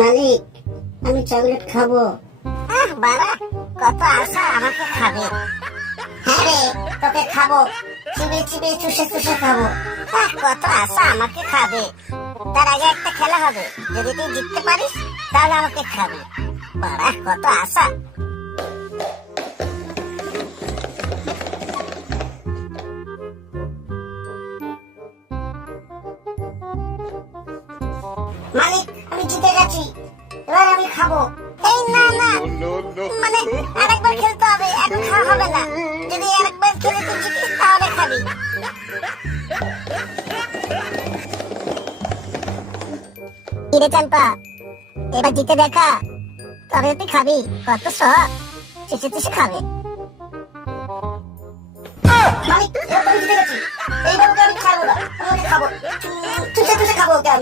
মালিক, আমি চকলেট খাবো। বাড়া, কত আশা আমাকে খাবে। হ্যাঁ রে, তোকে খাবো, চিবিয়ে চিবিয়ে চুষে চুষে খাবো। কত আশা আমাকে খাবে। তার আগে একটা খেলা হবে, যদি তুই জিততে পারিস তাহলে আমাকে খাবে। বাড়া, কত আশা। মালিক, আমি জিতে গেছি, এবার আমি খাবো। এই না না, মানে আরেকবার খেলতে হবে, এখন খাওয়া হবে না। যদি আরেকবার খেলে তুই জিতিস তাহলে খাবি। কিরে চাম্পা, এবার জিতে দেখা, তবে তুই খাবি। কত শখ, চুষে চুষে খাবে। মালিক, এবার তো আমি জিতে গেছি, এইবার ওকে আমি খাবো না, আমি ওকে খাবো, চুষে চুষে খাবো ওকে আমি।